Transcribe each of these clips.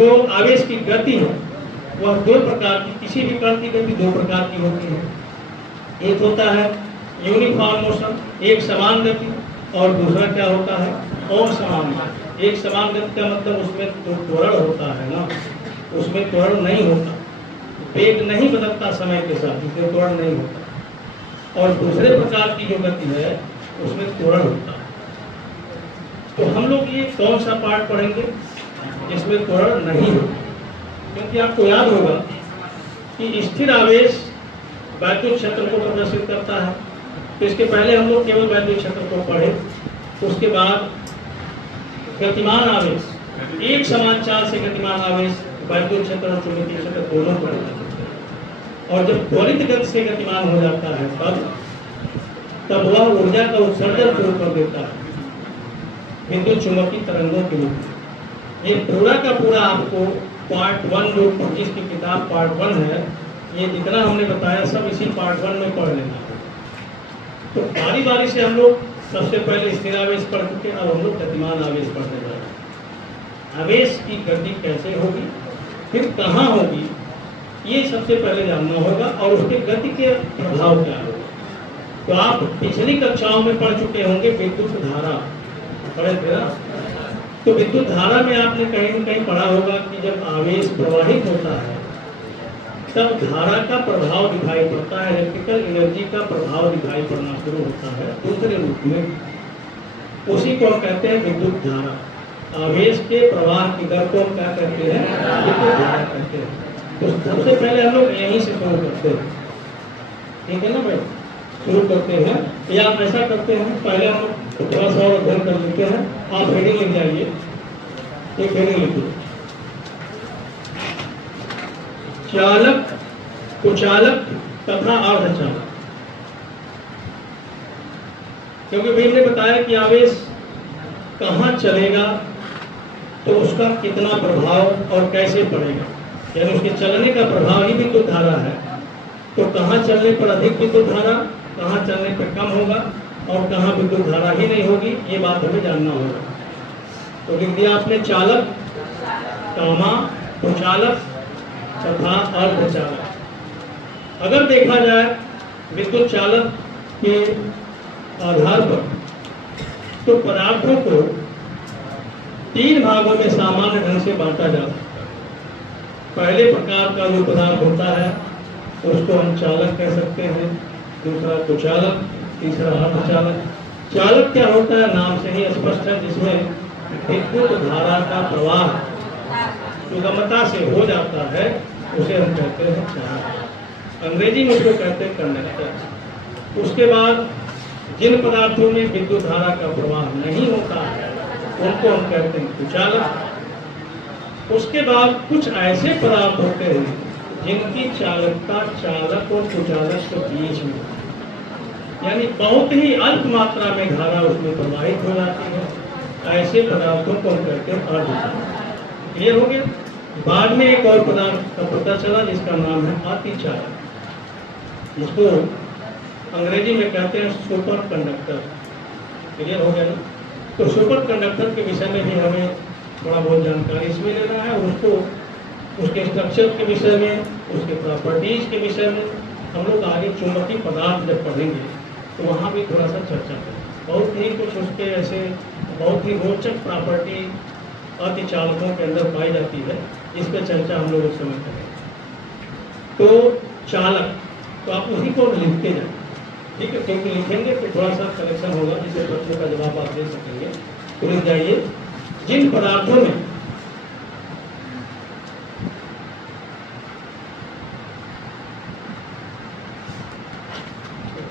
जो आवेश की गति है वह दो प्रकार की, किसी भी कण की गति दो प्रकार की होती है। एक होता है यूनिफॉर्म मोशन, एक समान गति, और दूसरा क्या होता है असमान गति। एक समान गति का मतलब उसमें जो त्वरण होता है ना, उसमें त्वरण नहीं होता, वेग नहीं बदलता समय के साथ, इसमें त्वरण नहीं होता। और दूसरे प्रकार की जो गति है उसमें त्वरण होता है। तो हम लोग ये कौन सा पार्ट पढ़ेंगे जिसमें त्वरण नहीं होता? क्योंकि आपको याद होगा कि स्थिर आवेश वैद्युत क्षेत्र को प्रदर्शित करता है। तो इसके पहले हम लोग केवल वैद्युत क्षेत्र को पढ़े, उसके बाद गतिमान आवेश, एक समान चाल से गतिमान आवेश वैद्युत क्षेत्र और चुंबकीय क्षेत्र दोनों पढ़े। और जब त्वरित गति से गतिमान हो जाता है तब वह ऊर्जा का उत्सर्जन शुरू कर देता है विद्युत चुंबकीय तरंगों के रूप में। ये पूरा का पूरा आपको पार्ट 1 जो 25 की किताब पार्ट 1 है, ये जितना हमने बताया सब इसी पार्ट 1 में पढ़ लेना है। तो बारी बारी से हम लोग सबसे पहले स्थिर आवेश पढ़ चुके, अब हम लोग गतिमान आवेश पढ़ने जा रहे हैं। आवेश की गति कैसे होगी, फिर कहाँ होगी, ये सबसे पहले जानना होगा, और उसके गति के प्रभाव क्या होगा। तो आप पिछली कक्षाओं में पढ़ चुके होंगे विद्युत धारा, पढ़े थे ना? तो विद्युत धारा में आपने कहीं न कहीं पढ़ा होगा कि जब आवेश प्रवाहित होता है तब धारा का प्रभाव दिखाई पड़ता है, इलेक्ट्रिकल एनर्जी का प्रभाव दिखाई पड़ना शुरू होता है दूसरे रूप में। उसी को हम कहते हैं विद्युत धारा। आवेश के प्रवाह की दर को हम क्या कहते हैं, विद्युत धारा कहते हैं। तो सबसे पहले हम लोग यहीं से शुरू करते हैं, ठीक है ना भाई? शुरू करते हैं या आप ऐसा करते हैं, पहले हम थोड़ा सा और अध्ययन कर लेते हैं। आप हेडिंग लिख जाइए, एक हेडिंग लिखिए, चालक, कुचालक तथा अर्धचालक। क्योंकि भाई ने बताया कि आवेश कहाँ चलेगा तो उसका कितना प्रभाव और कैसे पड़ेगा, यानी उसके चलने का प्रभाव ही विद्युत धारा है। तो कहाँ चलने पर अधिक विद्युत धारा, कहाँ चलने पर कम होगा, और कहाँ विद्युत धारा ही नहीं होगी, ये बात हमें जानना होगा। तो लिख दिया आपने चालक, कामा, कुचालक तथा अर्धचालक। अगर देखा जाए विद्युत चालक के आधार पर तो पदार्थों को 3 भागों में सामान्य ढंग से बांटा जा सकता है। पहले प्रकार का जो पदार्थ होता है उसको हम चालक कह सकते हैं, दूसरा कुचालक, तीसरा अर्धचालक। चालक क्या होता है, नाम से ही स्पष्ट है, जिसमें विद्युत धारा का प्रवाह सुगमता से हो जाता है, उसे हम कहते हैं चालक। अंग्रेजी में उसको कहते हैं कंडक्टर। उसके बाद जिन पदार्थों में विद्युत धारा का प्रवाह नहीं होता है उनको हम कहते हैं कुचालक। उसके बाद कुछ ऐसे पदार्थ होते हैं जिनकी चालकता चालक और कुचालक के बीच में, यानी बहुत ही अल्प मात्रा में धारा उसमें प्रवाहित हो जाती है, ऐसे पदार्थों को हम कहते हैं अर्धचालक। क्लियर हो गया? बाद में एक और पदार्थ का पता चला जिसका नाम है अतिचालक, जिसको अंग्रेजी में कहते हैं सुपर कंडक्टर। क्लियर हो गया ना? तो सुपर कंडक्टर के विषय में भी हमें थोड़ा बहुत जानकारी इसमें लेना है, और उसको उसके स्ट्रक्चर के विषय में, उसके प्रॉपर्टीज के विषय में हम लोग आगे चुंबकीय पदार्थ जब पढ़ेंगे तो वहाँ भी थोड़ा सा चर्चा करें। बहुत ही कुछ उसके ऐसे बहुत ही रोचक प्रॉपर्टी अतिचालकों के अंदर पाई जाती है, इस पर चर्चा हम लोग उस समय करेंगे। तो चालक, तो आप उसी को लिखते जाए, ठीक है? क्योंकि लिखेंगे तो थोड़ा सा कलेक्शन होगा, जिससे प्रश्न का जवाब आप दे सकेंगे। तो लिख जाइए, जिन पदार्थों में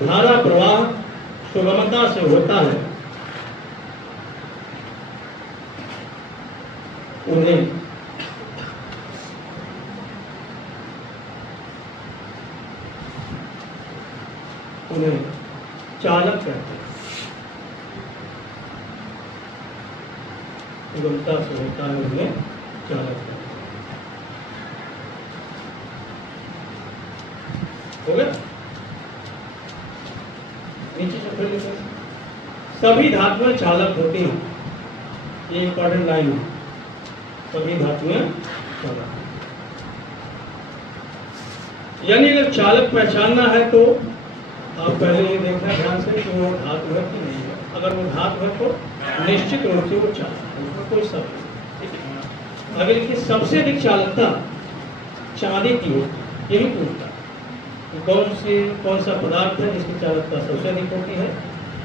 धारा प्रवाह सुगमता से होता है उन्हें चालक कहते हैं। सुगमता से होता है उन्हें चालक कहते हैं। हो गया? नीचे से फिर लिखें, सभी धातुएं चालक होती हैं। ये इंपॉर्टेंट लाइन है, सभी धातुएं चालक। यानी अगर चालक पहचानना है तो आप पहले ये देखना ध्यान से कि वो धातु है कि नहीं है। अगर वो धातु है तो निश्चित रूप से वो चालक है, उसमें कोई शक नहीं, ठीक है। अगर इसकी सबसे अधिक चालकता चांदी की होती है, ये भी पूछता है कौन सा पदार्थ है जिसकी चालकता सबसे अधिक होती है।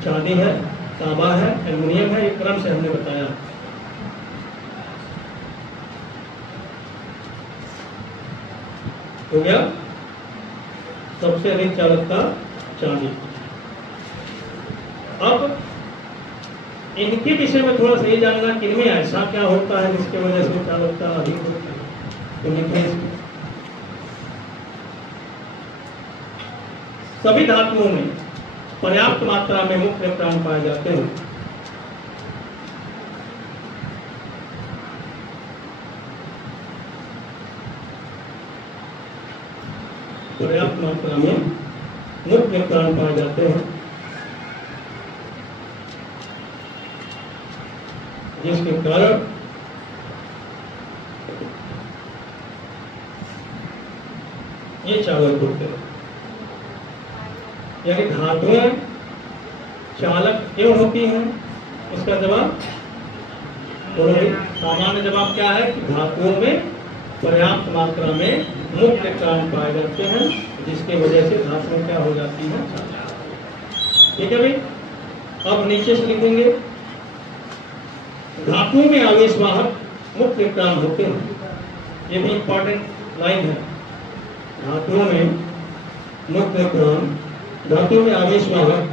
चांदी है, तांबा है, एल्युमिनियम है, ये क्रम से हमने बताया। हो गया, सबसे अधिक चालकता चांदी। अब इनके विषय में थोड़ा सा ये जानना कि इनमें ऐसा क्या होता है जिसकी वजह से चालकता अधिक होती है। तो लिखिए, सभी धातुओं में पर्याप्त मात्रा में मुख्य इलेक्ट्रॉन पाए जाते हैं। पर्याप्त मात्रा में मुख्य इलेक्ट्रॉन पाए जाते हैं, जिसके कारण ये चालक होते हैं। यानी धातुएं चालक क्यों होती हैं, इसका जवाब सामान्य जवाब क्या है कि धातुओं में पर्याप्त मात्रा में मुक्त इलेक्ट्रॉन पाए जाते हैं, जिसके वजह से धातुएं क्या हो जाती हैं, चालक। ठीक है भाई। अब नीचे से लिखेंगे, धातुओं में आवेशवाहक मुक्त इलेक्ट्रॉन होते हैं। ये भी इंपॉर्टेंट लाइन है। धातुओं में मुक्त इलेक्ट्रॉन, धातु में आवेशवाहक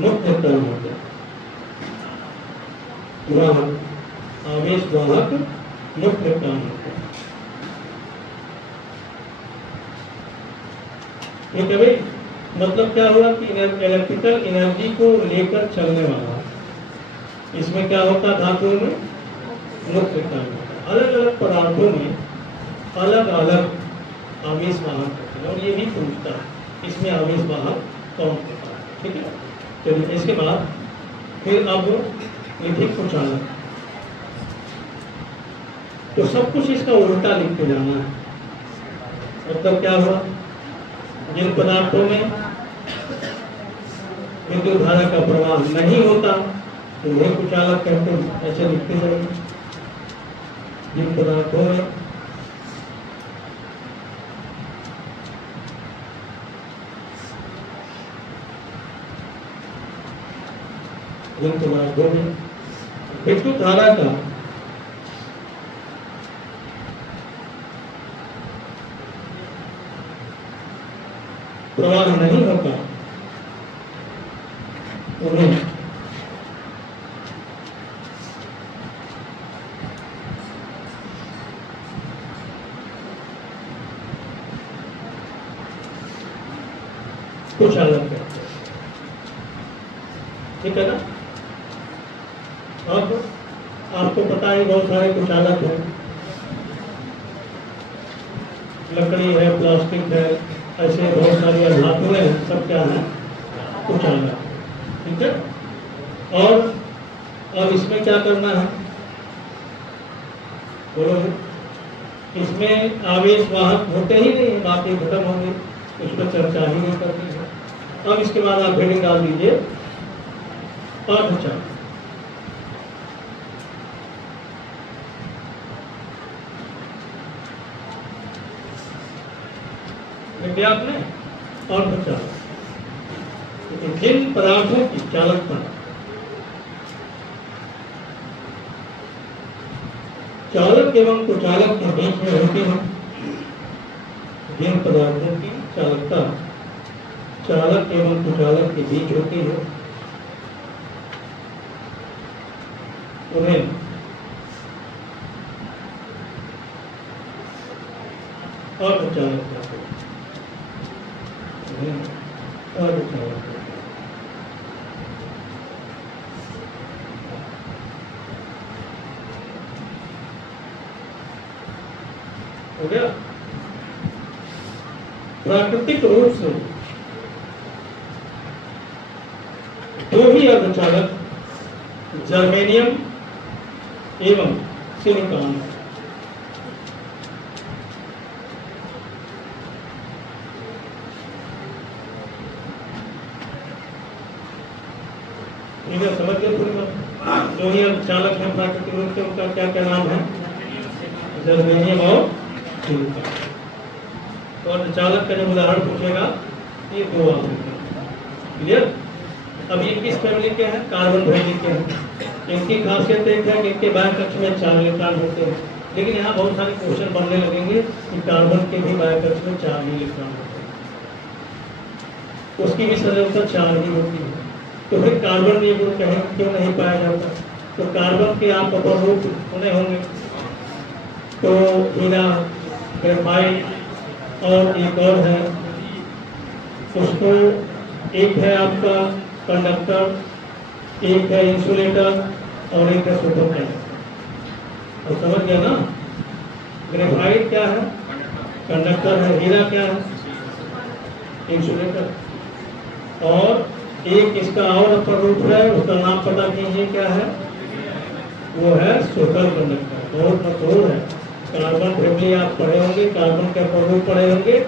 मुक्त इलेक्ट्रॉन होते हैं। आवेशवाहक मुक्त इलेक्ट्रॉन होते हैं। ठीक है भाई। मतलब क्या हुआ कि इलेक्ट्रिकल एनर्जी को लेकर चलने वाला, इसमें क्या होता है, धातुओं में मुक्त इलेक्ट्रॉन होता है। अलग अलग पदार्थों में अलग अलग आवेशवाहक होते हैं, और ये भी पूछता है इसमें आवेशवाहक कौन होता है। ठीक है। चलिए, इसके बाद फिर अब लिखिए कुचालक। तो सब कुछ इसका उल्टा लिखते जाना है। मतलब क्या हुआ, जिन पदार्थों में विद्युत धारा का प्रवाह नहीं होता तो वह कुचालक कहते हैं, ऐसे लिखते जाएंगे। जिन पदार्थों में विद्युत धारा का प्रवाह नहीं होता उन्हें कुचालक कहते हैं। ठीक है ना। अब आपको पता है बहुत सारे कुचालक हैं, लकड़ी है, प्लास्टिक है, ऐसे बहुत सारी धातुएं हैं, सब क्या है, कुचालक। ठीक है। और अब इसमें क्या करना है, बोलो। इसमें आवेशवाहक होते ही नहीं, बातें खत्म होंगी, उस पर चर्चा ही नहीं करनी है। अब इसके बाद आप हेडिंग डाल दीजिए अर्धचालक। आपने अर्धचालक, जिन पदार्थों की चालकता चालक एवं कुचालक के बीच में होती है, जिन पदार्थों की चालकता चालक एवं कुचालक के बीच होती है, उन्हें अर्धचालक कहते हैं। अर्धचालक हो गया। प्राकृतिक रूप से दो ही अर्धचालक जर्मेनियम एवं सिलिकॉन। ठीक है, समझ गए पूरी बात। जो ही चालक है प्राकृतिक रूप से उनका क्या क्या नाम है? जर्मेनियम और सिलिकॉन। और चालक का जब उदाहरण पूछेगा ये दो आप क्लियर। अब ये किस फैमिली के हैं? कार्बन फैमिली के हैं। इनकी खासियत एक है कि इनके बाह्य कक्ष में 4 इलेक्ट्रॉन होते हैं, लेकिन यहाँ बहुत सारे क्वेश्चन बनने लगेंगे कि कार्बन के भी बाह्य कक्ष में 4 इलेक्ट्रॉन होते हैं, उसकी भी सदस्यता 4 ही होती है। तो फिर कार्बन ये गुण कहीं क्यों नहीं पाया जाता? तो कार्बन के आप अपर रूप सुने होंगे, तो हीरा, ग्रेफाइट और एक और है उसको, एक है आपका कंडक्टर, एक है इंसुलेटर और एक है सुपर कंडक्टर। और समझ गया ना? ग्रेफाइट क्या है? कंडक्टर है। हीरा क्या है? इंसुलेटर। और एक इसका और अपर रूप है, उसका नाम पता कीजिए क्या है? वो है सुपर कंडक्टर। बहुत मशहूर है। कार्बन फैमिली आप पढ़े होंगे, कार्बन के अपर रूप पढ़े होंगे,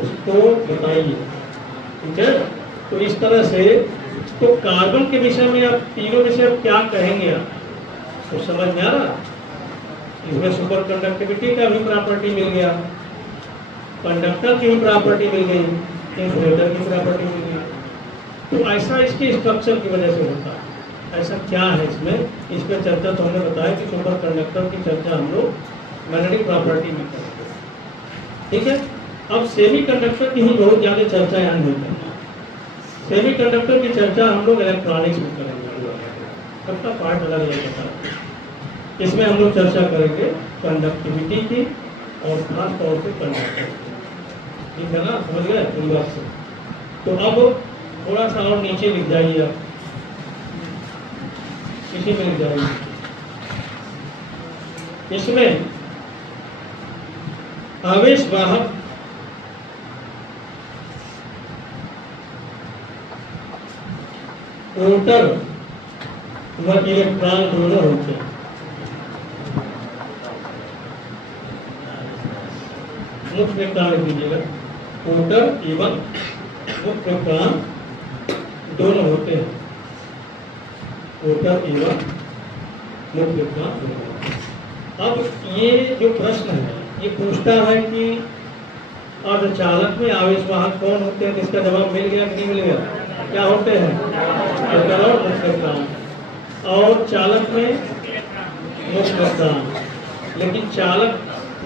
उसको बताइए। ठीक है, तो इस तरह से तो कार्बन के विषय में आप तीनों विषय क्या कहेंगे आप तो समझ में आ रहा? इसमें सुपर कंडक्टिविटी का भी प्रॉपर्टी मिल गया, कंडक्टर की भी प्रॉपर्टी मिल गई, इंसुलेटर की प्रॉपर्टी मिल गई। तो ऐसा इसके स्ट्रक्चर की वजह से होता है। ऐसा क्या है इसमें? इस पर चर्चा तो हमने बताया कि सुपर कंडक्टर की चर्चा हम लोग मैग्नेटिक प्रॉपर्टी में करेंगे। ठीक है, अब सेमी कंडक्टर की ही बहुत ज़्यादा चर्चा यहाँ होती है। सेमी कंडक्टर की चर्चा हम लोग इलेक्ट्रॉनिक्स में करेंगे, सबका पार्ट अलग अलग होता है। इसमें हम लोग चर्चा करेंगे कंडक्टिविटी की और खास तौर से कंडक्टर। ठीक है ना, समझ गए पूरी बात से? तो अब थोड़ा सा और नीचे लिख जाइए आप, इसी में लिख जाइए। इसमें आवेश वाहक प्रोटॉन व इलेक्ट्रॉन दोनों होते हैं। मुख्य इलेक्ट्रॉन कीजिएगा, प्रोटॉन एवं मुख्य इलेक्ट्रॉन दोनों होते हैं। प्रोटॉन एवं मुख्य इलेक्ट्रॉन दोनों होते हैं। अब ये जो प्रश्न है ये पूछता है कि अर्धचालक में आवेश वाहक कौन होते हैं? इसका जवाब मिल गया कि नहीं मिल गया? क्या होते हैं? प्रोटॉन और मुख्य इलेक्ट्रॉन। और चालक में मुख्य इलेक्ट्रॉन, लेकिन चालक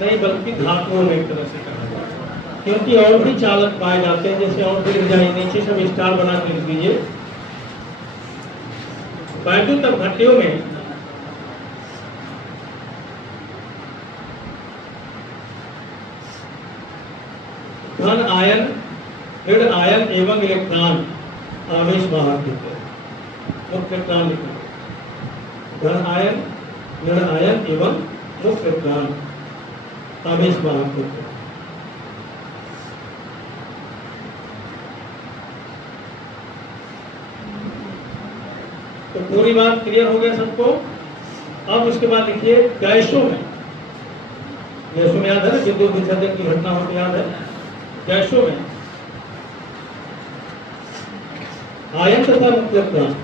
नहीं बल्कि धातुओं में एक तरह से कहा जाता है, क्योंकि और भी चालक पाए जाते हैं। जैसे और भी लिख जाइए, नीचे सब स्टार बना के लिख दीजिए। वैद्युत भट्टियों में धन आयन, ऋण आयन एवं इलेक्ट्रॉन आवेश वाहक होते हैं। मुख्य इलेक्ट्रॉन लिखो, धन आयन, ऋण आयन एवं मुख्य इलेक्ट्रॉन आवेश वाहक होते हैं। तो पूरी बात क्लियर हो गया सबको? अब उसके बाद लिखिए गैसों में, गैसों में याद है ना, विद्युत विसर्जन की घटना होती याद है? गैसों में आयन तथा मुख्य इलेक्ट्रॉन,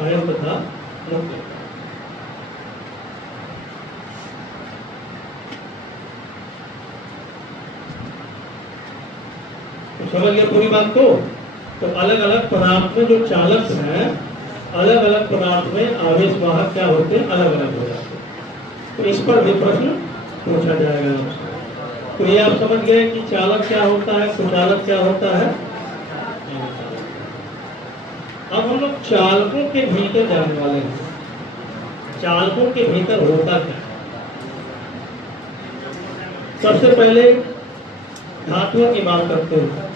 आयन तथा मुख्य। तो समझ गए पूरी बात को? तो अलग अलग पदार्थ में जो चालक हैं, अलग अलग पदार्थ में आवेश वाहक क्या होते हैं? अलग अलग हो जाते हैं। तो इस पर भी प्रश्न पूछा जाएगा आपसे। तो ये आप समझ गए कि चालक क्या होता है, कुचालक क्या होता है। अब हम लोग चालकों के भीतर जाने वाले हैं। चालकों के भीतर होता क्या है? सबसे पहले धातुओं की बात करते हैं।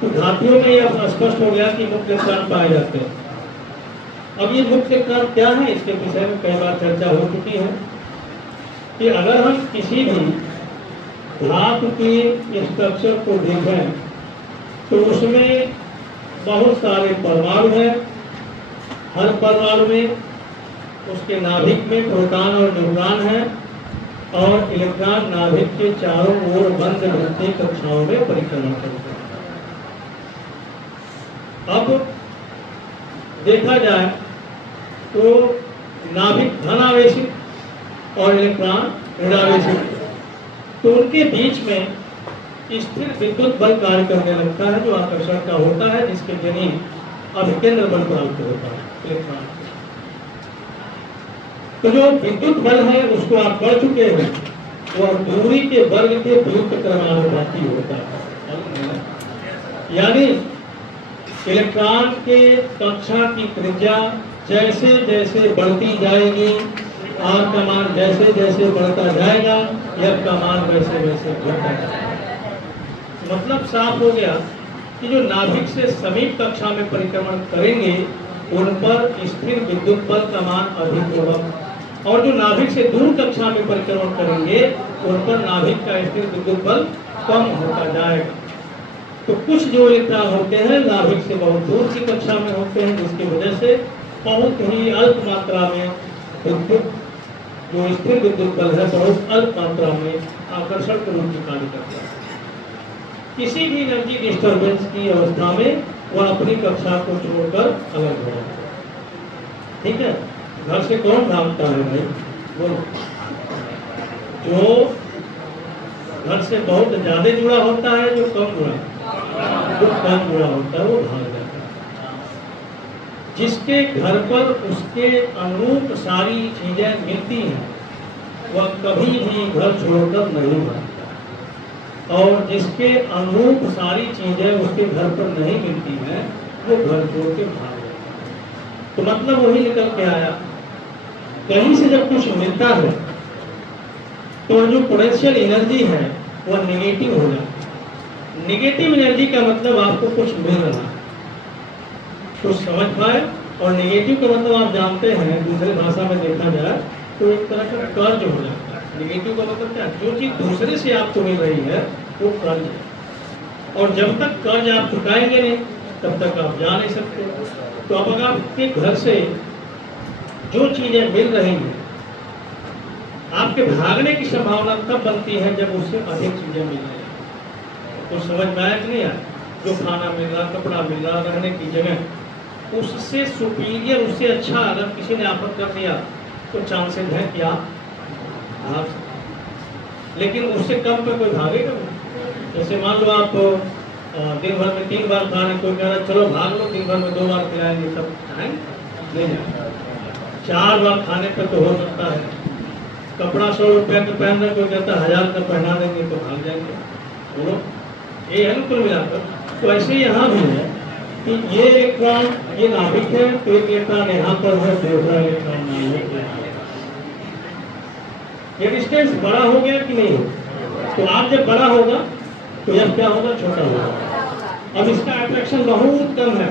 तो धातुओं में यह स्पष्ट हो गया कि मुख्य इलेक्ट्रॉन पाए जाते हैं। अब ये मुख्य इलेक्ट्रॉन क्या है, इसके विषय में कई बार चर्चा हो चुकी है कि अगर हम किसी भी धातु की स्ट्रक्चर को देखें तो उसमें बहुत सारे परमाणु हैं। हर परमाणु में उसके नाभिक में प्रोटॉन और न्यूट्रॉन है और इलेक्ट्रॉन नाभिक के चारों ओर बंद रहते कक्षाओं में परिक्रमण करते हैं। अब देखा जाए तो नाभिक धनावेशित और इलेक्ट्रॉन ऋणावेशित, तो उनके बीच में स्थिर विद्युत बल कार्य करने लगता है जो आकर्षण का होता है, जिसके जनिए अभिकेंद्र बल प्राप्त होता है इलेक्ट्रॉन। तो जो विद्युत बल है उसको आप पढ़ चुके हैं, वह दूरी के वर्ग के वियुक्त क्रमानुपाती होता है। यानी इलेक्ट्रॉन के कक्षा की त्रिज्या जैसे जैसे बढ़ती जाएगी, आर का मान जैसे जैसे बढ़ता जाएगा, एफ का मान वैसे वैसे घटता जाएगा। मतलब साफ हो गया कि जो नाभिक से समीप कक्षा में परिक्रमण करेंगे उन पर स्थिर विद्युत बल का मान अधिक होगा, और जो नाभिक से दूर कक्षा में परिक्रमण करेंगे उन पर नाभिक का स्थिर विद्युत बल कम होता जाएगा। तो कुछ जो इलेक्ट्रॉन होते हैं नाभिक से बहुत दूर की कक्षा में होते हैं, जिसकी वजह से बहुत ही अल्प मात्रा में विद्युत जो स्थिर विद्युत बल है बहुत अल्प मात्रा में आकर्षण के रूप में कार्य करता है। किसी भी एनर्जी डिस्टर्बेंस की अवस्था में वह अपनी कक्षा को छोड़कर अलग हो जाता है। ठीक है, घर से कौन भागता है भाई? वो जो घर से बहुत ज्यादा जुड़ा होता है, जो कम जुड़ा होता है वो भाग जाता है। जिसके घर पर उसके अनुरूप सारी चीजें मिलती हैं वह कभी भी घर छोड़कर नहीं भागता, और जिसके अनुरूप सारी चीजें उसके घर पर नहीं मिलती हैं वो घर छोड़ के भाग जाता है। तो मतलब वही निकल के आया, कहीं से जब कुछ मिलता है तो जो पोटेंशियल एनर्जी है वह नेगेटिव हो जाती है। नेगेटिव एनर्जी का मतलब आपको कुछ मिल रहा है, कुछ समझ पाए, और नेगेटिव का मतलब आप जानते हैं दूसरे भाषा में देखा जाए तो एक तरह का कर्ज हो जाता है। नेगेटिव का मतलब क्या? जो चीज दूसरे से आपको मिल रही है वो कर्ज है, और जब तक कर्ज आप चुकाएंगे नहीं तब तक आप जा नहीं सकते। तो अब अगर आपके घर से जो चीजें मिल रही हैं आपके भागने की संभावना तब बनती है जब उससे अधिक चीजें मिल रही हैं। तो समझ में आया कि नहीं आया? जो खाना मिल रहा, कपड़ा मिल रहा, रहने की जगह, उससे सुपीरियर, उससे अच्छा अगर किसी ने आपको कर दिया तो चांसेस है कि आप भाग सकते, लेकिन उससे कम पे कोई भागेगा नहीं। जैसे मान लो आप दिन भर में 3 बार खाने, कोई कह रहा चलो भाग लो दिन भर में 2 बार खिलाएंगे, सब खाएंगे नहीं जाएगा। 4 बार खाने पर तो हो सकता है। कपड़ा 100 रुपये का पहन रहे, कोई कहता 1000 का पहना देंगे तो भाग जाएंगे। बोलो ये है ना कुल मिलाकर। तो ऐसे यहाँ भी है कि ये इलेक्ट्रॉन ये नाभिक है, तो एक इलेक्ट्रॉन यहाँ पर है, दूसरा इलेक्ट्रॉन नाभिक है। ये डिस्टेंस बड़ा हो गया कि नहीं? तो आप जब बड़ा होगा तो यह क्या होगा? छोटा होगा। अब इसका अट्रैक्शन बहुत कम है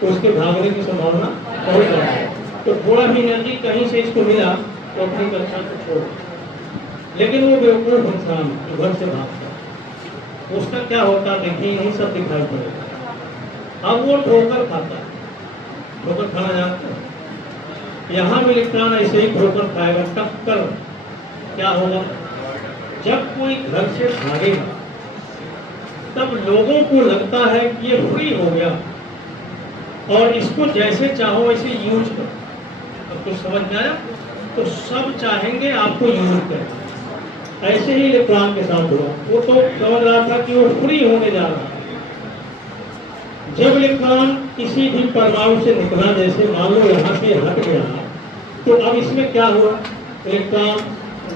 तो उसके भागने की संभावना बहुत कम है। तो थोड़ा भी एनर्जी कहीं से इसको मिला तो अपनी कक्षा को छोड़, लेकिन वो बेवकूफ इंसान जो घर से भागता है उसका क्या होता देखिए यही सब दिखाई पड़ेगा। अब वो ठोकर खाता है, ठोकर खाना जानते हैं। यहाँ भी इलेक्ट्रॉन ऐसे ही ठोकर खाएगा, टक्कर। क्या होगा? जब कोई घर से भागेगा तब लोगों को लगता है कि ये फ्री हो गया और इसको जैसे चाहो वैसे यूज करो। अब कुछ समझ में आया? तो सब चाहेंगे आपको यूज करें। ऐसे ही इलेक्ट्रॉन के साथ हुआ। वो तो समझ रहा था कि वो फ्री होने जा रहा है। जब इलेक्ट्रॉन किसी भी परमाणु से निकला, जैसे मान लो यहाँ से हट गया, तो अब इसमें क्या हुआ? इलेक्ट्रॉन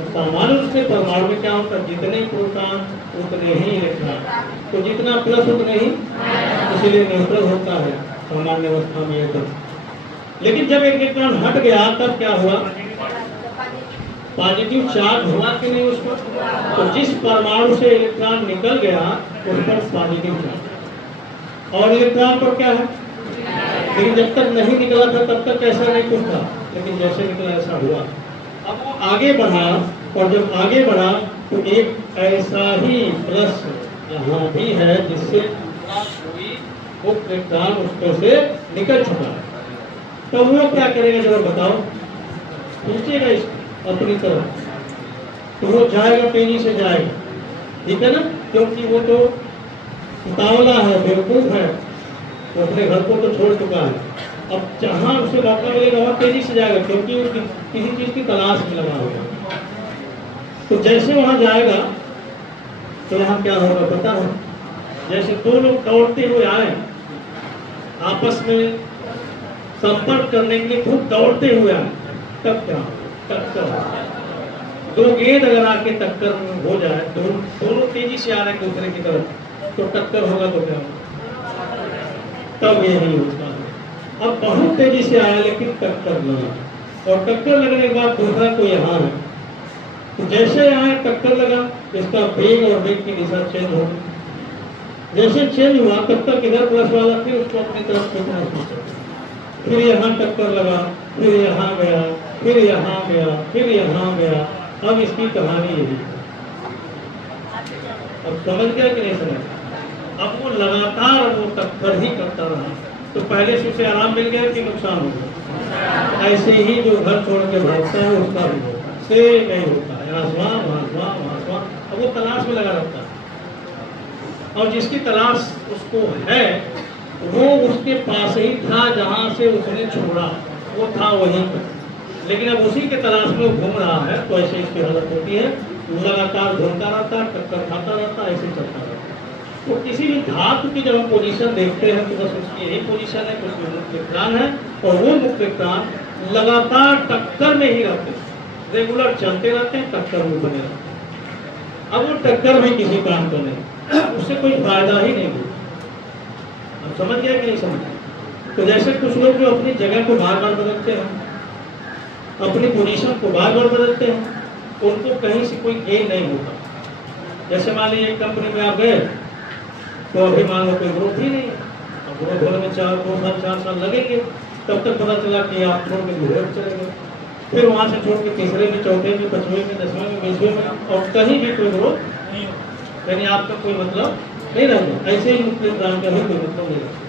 सामान्य रूप से परमाणु में क्या होता है? जितने प्रोटॉन उतने ही इलेक्ट्रॉन, तो जितना प्लस उतने ही, इसलिए न्यूट्रल होता है सामान्य अवस्था में ये। लेकिन जब एक इलेक्ट्रॉन हट गया तब क्या हुआ? पॉजिटिव चार्ज हुआ कि नहीं उस पर? तो जिस परमाणु से इलेक्ट्रॉन निकल गया उस पर पॉजिटिव चार्ज, और इलेक्ट्रॉन पर क्या है? लेकिन जब तक नहीं निकला था तब तक ऐसा नहीं कुछ था, लेकिन जैसे निकला ऐसा हुआ। अब वो आगे बढ़ा, और जब आगे बढ़ा तो एक ऐसा ही प्लस यहाँ भी है जिससे वो इलेक्ट्रॉन उस पर से निकल चुका है। तो वो क्या करेगा जरा बताओ? खींचेगा इसको अपनी तरफ, तो वो जाएगा, तेजी से जाएगा, ठीक है ना, क्योंकि वो तो उतावला है, बेवकूफ है, वो अपने घर को तो छोड़ चुका है। अब जहाँ उसे मौका मिलेगा वहाँ तेजी से जाएगा, क्योंकि वो किसी चीज की तलाश में लगा होगा। तो जैसे वहां जाएगा तो यहाँ क्या होगा पता है? जैसे दो लोग दौड़ते हुए आए, आपस में संपर्क करने के लिए खूब दौड़ते हुए आए, तब क्या होगा? टक्कर। दो गेंद अगर आके टक्कर हो जाए, दोनों तेजी से आ रहे हैं दूसरे की तरफ, तो टक्कर होगा तो क्या होगा? तब ये नहीं होता है। अब बहुत तेजी से आया लेकिन टक्कर लगा, और टक्कर लगने के बाद दूसरा कोई यहाँ है, तो जैसे यहाँ टक्कर लगा, इसका वेग और वेग की दिशा चेंज हो गई। जैसे चेंज हुआ तब तक इधर प्लस वाला फिर उसको अपनी तरफ खींचना शुरू कर दिया। फिर यहाँ टक्कर लगा, फिर यहाँ गया, फिर यहाँ गया, फिर यहाँ गया। अब इसकी कहानी यही है। अब समझ गया कि नहीं समझ? अब वो लगातार वो टक्कर ही करता रहा, तो पहले से उसे आराम मिल गया कि नुकसान हो गया? ऐसे ही जो घर छोड़ के भागता है उसका भी होता है, से नहीं होता है, आसमान। अब वो तलाश में लगा रहता है, और जिसकी तलाश उसको है वो उसके पास ही था जहाँ से उसने छोड़ा, वो था वहीं पर, लेकिन अब उसी के तलाश में वो घूम रहा है। तो ऐसे इसकी हालत होती है, लगातार घूमता रहता, टक्कर खाता रहता, ऐसे चलता रहता। तो किसी भी धातु की जब हम पोजीशन देखते हैं तो बस उसकी यही पोजीशन है, कुछ मुख्य प्राण है, और वो मुख्य प्राण लगातार टक्कर में ही रहते हैं, रेगुलर चलते रहते हैं, टक्कर में बने रहते हैं। अब वो टक्कर में किसी काम का नहीं, उससे कोई फायदा ही नहीं हुआ। अब समझ गया कि नहीं समझ? तो जैसे कुछ लोग जो अपनी जगह को बार बार बदलते हैं, अपनी पोजीशन को बार बार बदलते हैं, उनको कहीं से कोई गेन नहीं होता। जैसे मान लीजिए एक कंपनी में आप गए, तो अभी मान लो कोई ग्रोथ ही नहीं, अब ग्रोथ होने में 4 साल लगेंगे, तब तक पता चला कि आप छोड़ के दूसरे में चले गए, फिर वहाँ से छोड़ के तीसरे में, चौथे में, 5वें में, 10वें में, 20वें में, और कहीं भी कोई ग्रोथ नहीं होता, यानी आपका कोई मतलब नहीं रहेगा। ऐसे ही मुख्य प्राण का भी कोई मतलब नहीं रहेगा।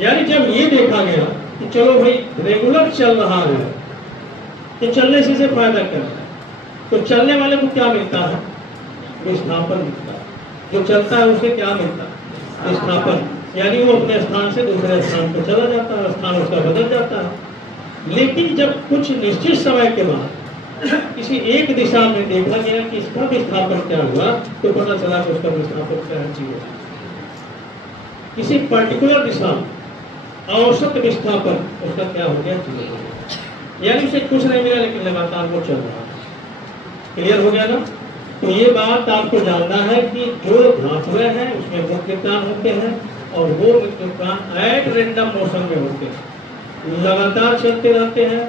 यानी जब ये देखा गया कि चलो भाई रेगुलर चल रहा है, तो चलने से फायदा क्या है? तो चलने वाले को क्या मिलता है? विस्थापन मिलता है। जो चलता है उसे क्या मिलता है? विस्थापन, यानी वो अपने स्थान से दूसरे स्थान पर चला जाता है, स्थान उसका बदल जाता है। लेकिन जब कुछ निश्चित समय के बाद किसी एक दिशा में देखा गया कि इसका विस्थापन क्या हुआ, तो पता चला कि उसका विस्थापन क्या है। किसी पर्टिकुलर दिशा औसत विस्थापन उसका क्या हो गया? यानी उसे कुछ नहीं मिला, लेकिन लगातार वो चल रहा है। क्लियर हो गया ना? तो ये बात आपको जानना है कि जो धातुएं हैं उसमें मुख्य प्राण होते हैं, और वो मुख्य प्राण एट रेंडम मोशन में होते हैं, लगातार चलते रहते हैं,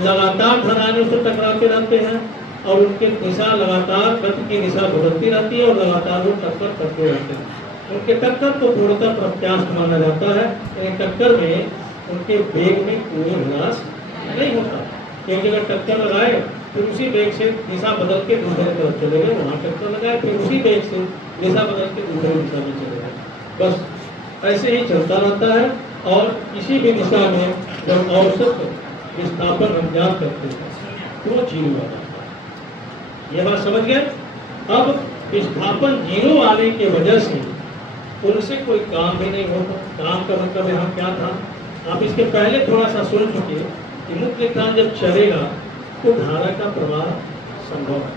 लगातार धनानियों से टकराते रहते हैं, और उनकी दिशा लगातार गति की दिशा बदलती रहती है, और लगातार वो टक्कर करते रहते हैं। उनके टक्कर को पूर्णतः प्रत्यास्थ माना जाता है, लेकिन टक्कर में उनके वेग में कोई ह्रास नहीं होता, क्योंकि अगर टक्कर लगाए फिर उसी वेग से दिशा बदल के दूसरे तरफ चले गए, वहाँ टक्कर लगाए फिर उसी वेग से दिशा बदल के दूसरे दिशा में चले गए, बस ऐसे ही चलता रहता है। और किसी भी दिशा में जब औसत विस्थापन हम ज्ञात करते हैं तो 0 आ जाता है। ये बात समझ गए? अब विस्थापन 0 आने की वजह से उनसे कोई काम भी नहीं होता। काम का मतलब यहाँ क्या था? आप इसके पहले थोड़ा सा सुन चुके कि मुख्य प्राण जब चलेगा तो धारा का प्रवाह संभव है।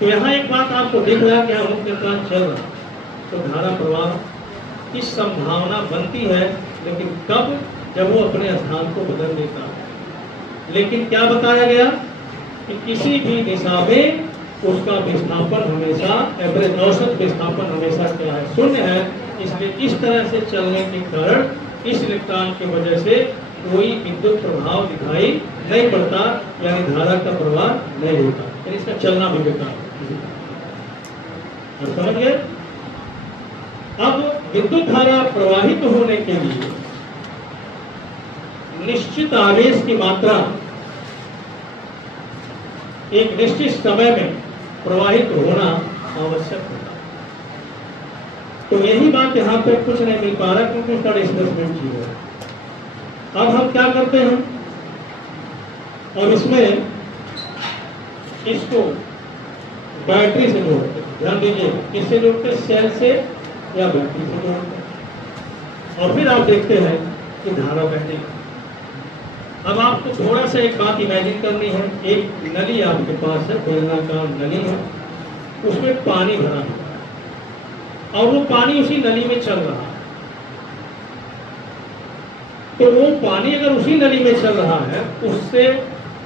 तो यहाँ एक बात आपको दिख रहा है कि यहाँ मुख्य प्राण चल रहा, तो धारा प्रवाह की संभावना बनती है, लेकिन कब? जब वो अपने स्थान को बदल देता है। लेकिन क्या बताया गया कि किसी भी दिशा में उसका विस्थापन हमेशा एवरेज औसत विस्थापन हमेशा क्या है? 0 है। इसलिए इस तरह से चलने के कारण इस इलेक्ट्रॉन की वजह से कोई विद्युत प्रभाव दिखाई नहीं पड़ता, यानी धारा का प्रवाह नहीं होता, यानी इसका चलना भी बेकार है। समझ गए? अब विद्युत धारा प्रवाहित होने के लिए निश्चित आवेश की मात्रा एक निश्चित समय में प्रवाहित होना आवश्यक होता है। तो यही बात यहाँ पे कुछ नहीं मिल पा रहा, क्योंकि उसका डिस्प्लेसमेंट 0 है। अब हम क्या करते हैं? अब इसमें इसको बैटरी से जोड़ते हैं। ध्यान दीजिए, किससे जोड़ते हैं? सेल से या बैटरी से जोड़ते हैं। और फिर आप देखते हैं कि धारा बहती है। अब आपको थोड़ा सा एक बात इमेजिन करनी है। एक नली आपके पास है, बेलनाकार नली है, उसमें पानी भरा है और वो पानी उसी नली में चल रहा है। तो वो पानी अगर उसी नली में चल रहा है, उससे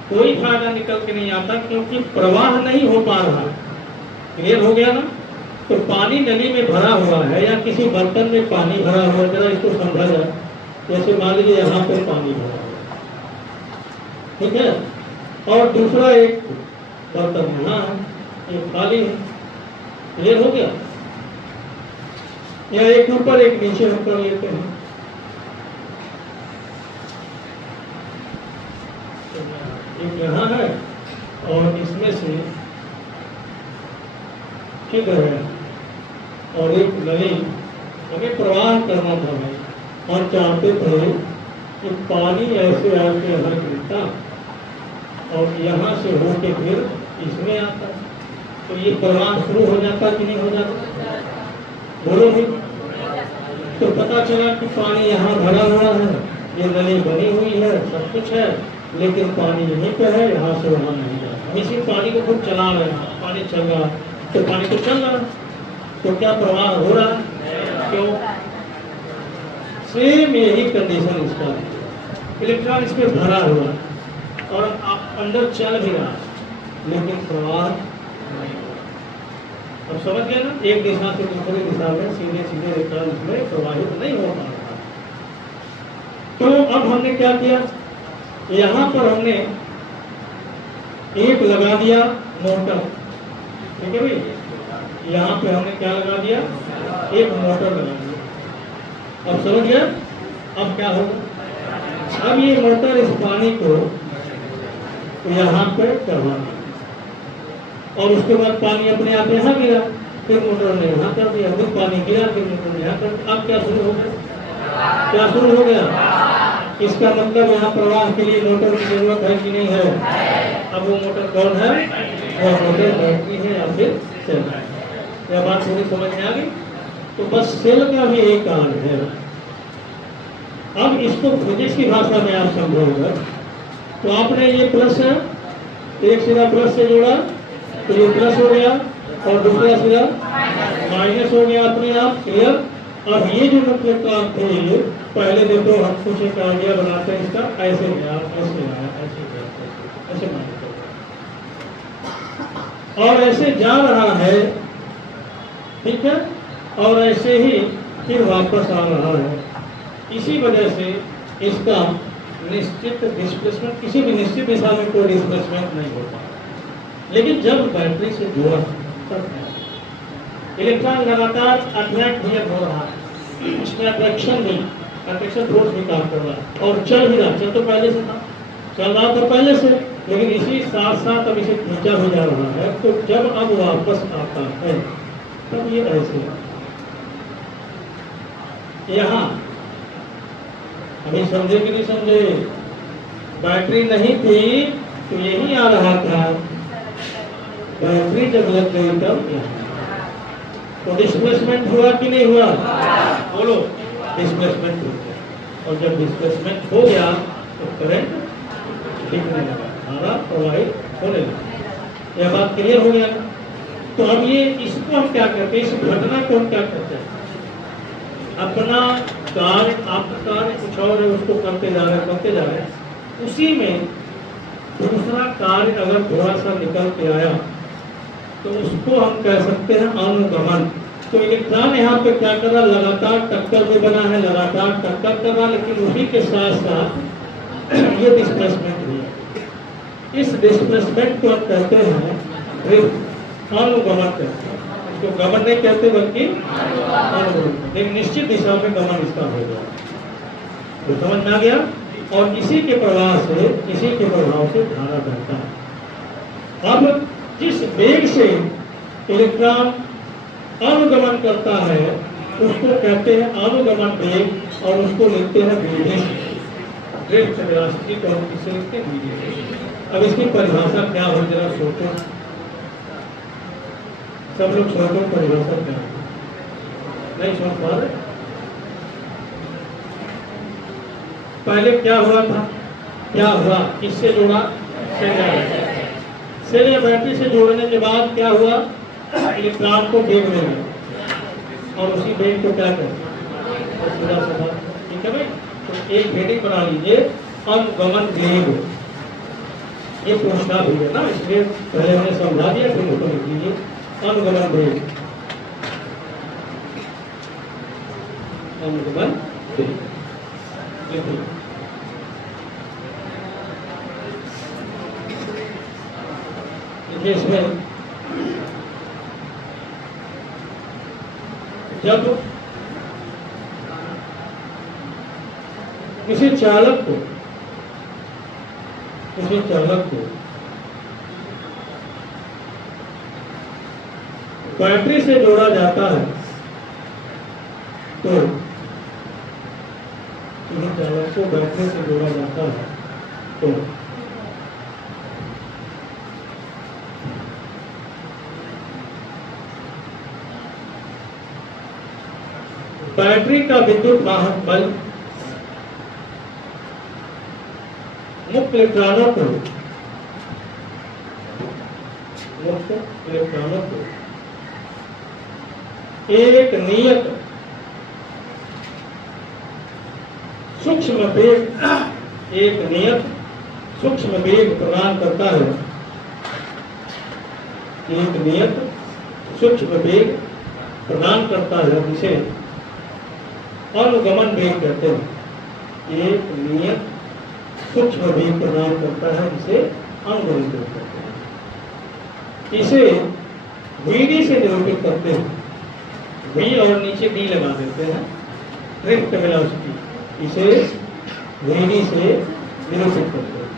कोई फायदा निकल के नहीं आता, क्योंकि प्रवाह नहीं हो पा रहा है। क्लियर हो गया ना? तो पानी नली में भरा हुआ है या किसी बर्तन में पानी भरा हुआ है, जरा इसको समझा जाए। जैसे मान लीजिए यहाँ पर पानी भरा हुआ है, ठीक है, और दूसरा एक बर्तन यहाँ है, ये खाली है। क्लियर हो गया? या एक ऊपर एक नीचे हम कर लेते हैं। एक यहाँ है और इसमें से ठीक है, और एक नली हमें प्रवाह करना था भाई, और चाहते थे कि पानी ऐसे आके यहाँ गिरता और यहाँ से होके फिर इसमें आता, तो ये प्रवाह शुरू हो जाता कि नहीं हो जाता? बोलो भी। तो पता चला कि पानी यहाँ भरा हुआ है, ये नली बनी हुई है, सब कुछ है, लेकिन पानी यहीं पे है, यहाँ से वहाँ नहीं जा रहा। हम इसी पानी को खूब चला रहे हैं, पानी चल रहा, तो पानी तो चल रहा, तो क्या प्रवाह हो रहा? क्यों? सेम यही कंडीशन इसका है। इलेक्ट्रॉन इस पे भरा हुआ है और आप अंदर चल भी रहा है, लेकिन प्रवाह नहीं हो रहा। अब समझ गए ना? एक दिशा से दूसरी दिशा में सीधे सीधे इलेक्ट्रॉन इसमें प्रवाहित नहीं हो पा रहा। तो अब हमने क्या किया? यहाँ पर हमने एक लगा दिया मोटर, ठीक है भाई? यहाँ पे हमने क्या लगा दिया? एक मोटर लगा दिया। अब समझ गया? अब क्या होगा? अब ये मोटर इस पानी को यहाँ पे करवा दिया और उसके बाद पानी अपने आप यहाँ गिरा, फिर मोटर ने यहाँ कर दिया, फिर पानी गिरा, फिर मोटर ने यहाँ कर दिया। अब क्या शुरू हो गया? क्या शुरू हो गया? इसका मतलब यहाँ प्रवाह के लिए मोटर की जरूरत है कि नहीं है? अब वो मोटर कौन है? वो मोटर बैटरी है या फिर सेल है। यह बात थोड़ी समझ में आ गई? तो बस सेल का भी एक कार्य है। अब इसको फिजिक्स की भाषा में आप समझोगे तो आपने ये प्लस है, एक सिरा प्लस से जोड़ा तो ये प्लस हो गया और दूसरा सिरा माइनस हो गया अपने आप। क्लियर? अब ये जो मतलब काम थे, पहले देखो हम कुछ एक आइडिया बनाते हैं इसका, ऐसे गया, ऐसे आया, ऐसे गया, ऐसे मान और ऐसे जा रहा है, ठीक है, और ऐसे ही फिर वापस आ रहा है। इसी वजह से इसका निश्चित डिस्प्लेसमेंट, किसी भी निश्चित दिशा में कोई डिस्प्लेसमेंट नहीं होता। लेकिन जब बैटरी से जुड़ा इलेक्ट्रॉन लगातार अट्रैक्ट भी हो रहा है, इसमें अट्रैक्शन भी, अट्रैक्शन फोर्स भी काम कर रहा है और चल भी रहा, चल तो पहले से था, चल रहा था पहले से, लेकिन इसी साथ साथ अब इसे खींचा भी जा रहा है। तो जब अब वापस आता है तब ये ऐसे है। यहाँ अभी समझे कि नहीं समझे? बैटरी नहीं थी तो यही आ रहा था, बैटरी जब लग गई तब यहाँ। तो डिस्प्लेसमेंट हुआ कि नहीं हुआ? बोलो, डिस्प्लेसमेंट हो गया। और जब डिस्प्लेसमेंट हो गया तो करंट दिखने लगा, धारा प्रवाहित होने लगा। यह बात क्लियर हो गया? तो अब ये इसको हम क्या करते हैं? इस घटना को हम क्या करते हैं? अपना कार्य, आपका कार्य कुछ और है, उसको करते जा रहे हैं, उसी में दूसरा कार्य अगर थोड़ा सा निकल के आया तो उसको हम कह सकते हैं अनुगमन। तो इलेक्ट्रॉन यहाँ पे क्या कर रहा? लगातार टक्कर में बना है, लगातार टक्कर कर रहा, लेकिन उसी के साथ साथ ये डिस्प्लेसमेंट हुई है। इस डिस्प्लेसमेंट को हम कहते हैं ड्रिफ्ट, अनुगमन कहते हैं। इसको गमन नहीं कहते बल्कि अनुगमन, एक निश्चित दिशा में गमन इसका हो गया। तो समझ में आ गया? और इसी के प्रवाह से, इसी के प्रभाव से धारा बहता है। अब जिस वेग से इलेक्ट्रॉन अनुगमन करता है उसको कहते हैं अनुगमन वेग, और उसको लिखते हैं ड्रिफ्ट वेलोसिटी, तो हम किसे लिखते हैं? अब इसकी परिभाषा क्या हो जरा सोचो, सब लोग सोचो परिभाषा क्या है, नहीं सोच पा रहे। पहले क्या हुआ था, क्या हुआ, किससे जोड़ा, सेल या बैटरी से जोड़ने के बाद क्या हुआ, इलेक्ट्रॉन को बेग में लिया और उसी बेग को क्या करें, सीधा साधा, ठीक है भाई। तो एक हेडिंग बना लीजिए, अनुगमन वेग, ये पूछना भी है ना, इसलिए पहले हमने समझा दिया, फिर उसको लिख लीजिए अनुगमन वेग, अनुगमन वेग लिखिए। इसमें जब किसी चालक को बैटरी से जोड़ा जाता है तो किसी चालक को बैटरी से जोड़ा जाता है तो बैटरी का विद्युत वाहक बल मुक्त इलेक्ट्रॉनों को एक नियत सूक्ष्म वेग प्रदान करता है, एक नियत सूक्ष्म वेग प्रदान करता है जिसे अनुगमन वेग कहते हैं। एक नियत सूक्ष्म वेग प्रदान करता है जिसे अनुगमन वेग कहते हैं। इसे वीडी से निरूपित करते हैं, वी और नीचे डी लगा देते हैं, ड्रिफ्ट वेलोसिटी, इसे वीडी से निरूपित करते हैं।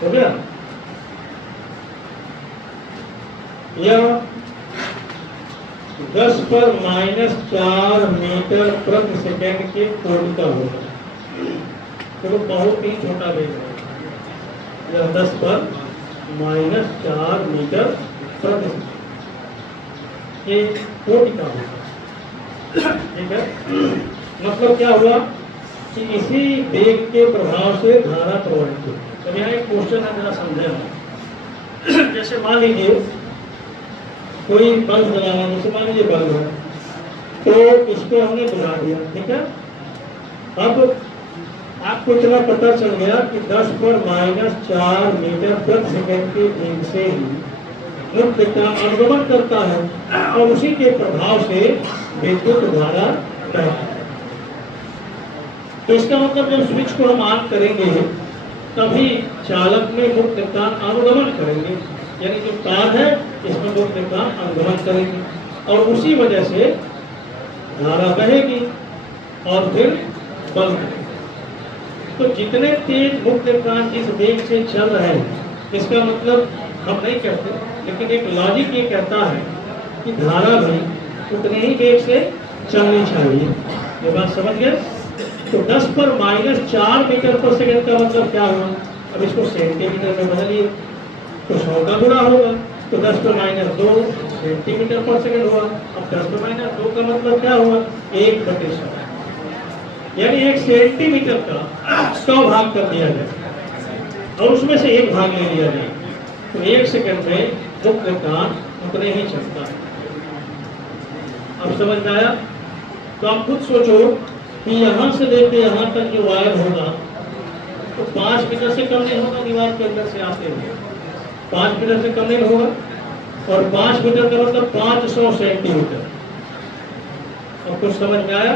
हो गया? यह 10 पर -4 मीटर प्रति सेकंड के कोण का होगा, तो बहुत ही छोटा वेग है। यह 10 पर -4 मीटर प्रति सेकंड के कोण का होगा, ठीक है। मतलब क्या हुआ कि इसी वेग के प्रभाव से धारा प्रवाहित होती है। तो यहाँ एक क्वेश्चन है, जरा समझे। जैसे मान लीजिए कोई बल्ब जलाना, जैसे मान लीजिए बल्ब है, तो इसको हमने बुझा दिया, ठीक है। अब आपको इतना पता चल गया कि 10 पर -4 मीटर प्रति सेकंड के वेग से ही मुक्त इलेक्ट्रॉन अनुगमन करता है और उसी के प्रभाव से विद्युत धारा बहती है। तो इसका मतलब जब स्विच को हम ऑन करेंगे तभी चालक में मुक्त इलेक्ट्रॉन अनुगमन करेंगे, यानी जो तार है इसमें मुक्त इलेक्ट्रॉन अनुगमन करेंगे और उसी वजह से धारा बहेगी और फिर बंद करेगी। तो जितने तेज मुक्त इलेक्ट्रॉन जिस वेग से चल रहे हैं, इसका मतलब हम नहीं कहते, लेकिन एक लॉजिक ये कहता है कि धारा भी उतने ही वेग से चलनी चाहिए। ये बात समझ गए? तो 10 पर -4 मीटर पर सेकंड का मतलब क्या हुआ? अब इसको सेंटीमीटर में बदलिए तो 100 का गुणा होगा, तो 10 पर -2 सेंटीमीटर पर सेकंड हुआ। अब 10 पर -2 का मतलब क्या हुआ? 1/100, यानी 1 सेंटीमीटर का 100 भाग कर दिया जाए और उसमें से 1 भाग ले लिया जाए, तो 1 सेकंड में मुक्त इलेक्ट्रॉन उतने ही चलता है। अब समझ में आया? तो आप खुद सोचो कि यहाँ से लेके यहाँ तक जो वायर होगा तो 5 मीटर से कम नहीं होगा, दीवार के अंदर से आते हुए 5 मीटर से कम नहीं होगा, और 5 मीटर का मतलब 500 सेंटीमीटर। और कुछ समझ में आया?